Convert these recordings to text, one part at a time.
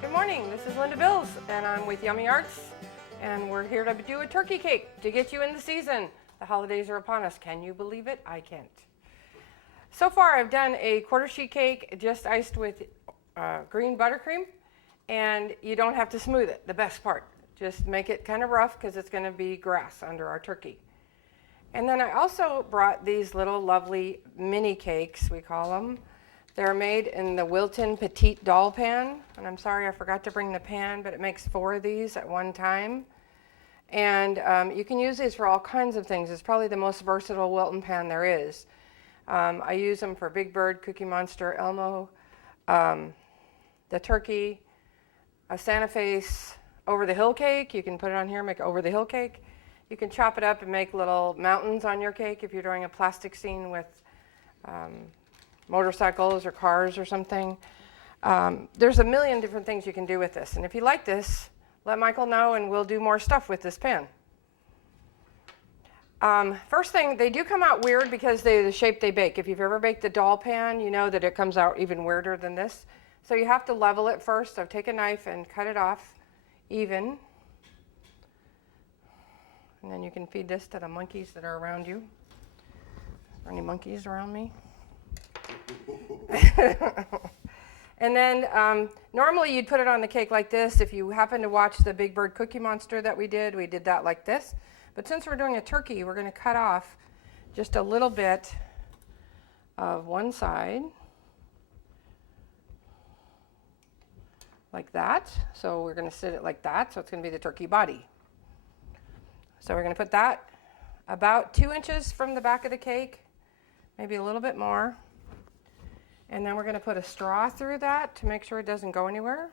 Good morning, this is Linda Bills and I'm with YummyArts and we're here to do a turkey cake to get you in the season. The holidays are upon us. Can you believe it? I can't. So far I've done a quarter sheet cake just iced with green buttercream, and you don't have to smooth it, the best part. Just make it kind of rough because it's going to be grass under our turkey. And then I also brought these little lovely mini cakes, we call them. They're made in the Wilton Petite Doll Pan, and I'm sorry I forgot to bring the pan, but it makes 4 of these at one time. And you can use these for all kinds of things. It's probably the most versatile Wilton pan there is. I use them for Big Bird, Cookie Monster, Elmo, the turkey, a Santa Face over the hill cake. You can put it on here, make over the hill cake. You can chop it up and make little mountains on your cake if you're doing a plastic scene with motorcycles or cars or something. There's a million different things you can do with this. And if you like this, let Michael know and we'll do more stuff with this pan. First thing, they do come out weird because they're the shape they bake. If you've ever baked the doll pan, you know that it comes out even weirder than this. So you have to level it first. So take a knife and cut it off even. And then you can feed this to the monkeys that are around you. Are there any monkeys around me? And then normally you'd put it on the cake like this. If you happen to watch the Big Bird Cookie Monster that we did that like this. But since we're doing a turkey, we're going to cut off just a little bit of one side like that. So we're going to sit it like that. So it's going to be the turkey body. So we're going to put that about 2 inches from the back of the cake, maybe a little bit more. And then we're going to put a straw through that to make sure it doesn't go anywhere.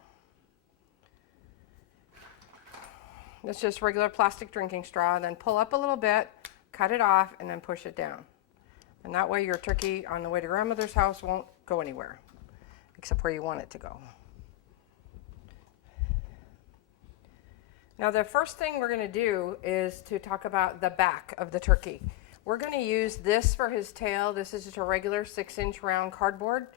It's just regular plastic drinking straw. Then pull up a little bit, cut it off, and then push it down. And that way your turkey on the way to grandmother's house won't go anywhere, except where you want it to go. Now the first thing we're going to do is to talk about the back of the turkey. We're going to use this for his tail. This is just a regular 6-inch round cardboard.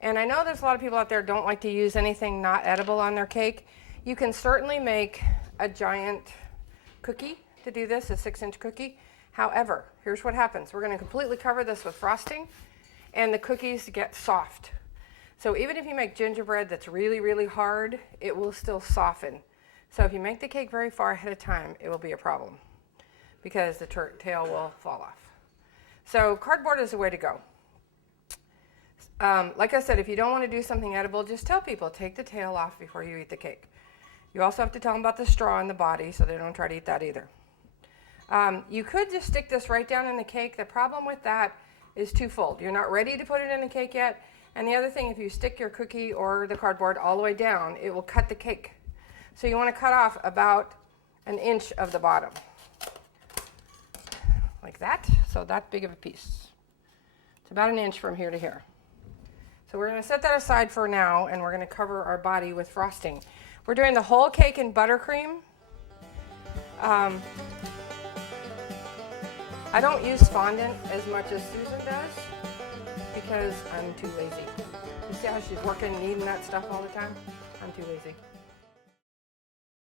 And I know there's a lot of people out there who don't like to use anything not edible on their cake. You can certainly make a giant cookie to do this, a 6-inch cookie. However, here's what happens. We're going to completely cover this with frosting, and the cookies get soft. So even if you make gingerbread that's really, really hard, it will still soften. So if you make the cake very far ahead of time, it will be a problem, because the tail will fall off. So cardboard is the way to go. Like I said, if you don't want to do something edible, just tell people, take the tail off before you eat the cake. You also have to tell them about the straw in the body so they don't try to eat that either. You could just stick this right down in the cake. The problem with that is twofold. You're not ready to put it in the cake yet. And the other thing, if you stick your cookie or the cardboard all the way down, it will cut the cake. So you want to cut off about 1 inch of the bottom. Like that, so that big of a piece. It's about 1 inch from here to here. So we're going to set that aside for now, and we're going to cover our body with frosting. We're doing the whole cake in buttercream. I don't use fondant as much as Susan does because I'm too lazy. You see how she's working, kneading that stuff all the time? I'm too lazy.